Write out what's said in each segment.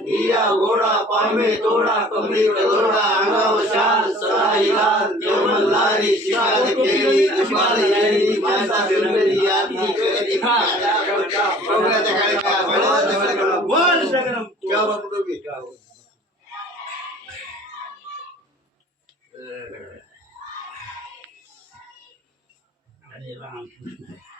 दिया घोड़ा पामे तोड़ा कमरी करोड़ा अंगाव शाल सलाई लाल देवल लारी शिकार केली कुमार यानी माता सुंदरी आदि करती पाया करता भगवान तकड़ का बड़ा तकड़ का बोल सगरम क्या बात तो भी क्या हो अरे राम कृष्ण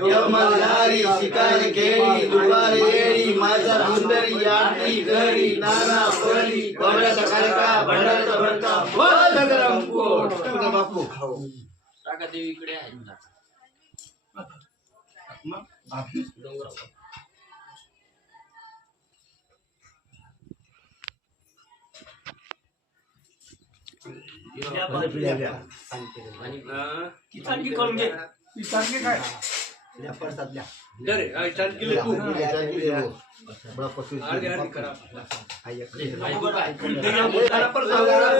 देव मल्हारी, शिकार केळी, दुपार येळी, माझा सुंदरी, आरती घरी, नाना परी, बबड्याचा कारका, भंडाराचा भडका, बोल गगराम कोट. तुझा बापू खाऊ टाका देवीकडे आहे डोंगरावर. आणि ती चांगली करून घे ती चांगली काय લે ફરસાદ લે. ડરે આ ચાલ કિલે તું. ચાલ કિલે તું બડા પશુ આર આર કરા આયા કઈ નંબર પર સાવરા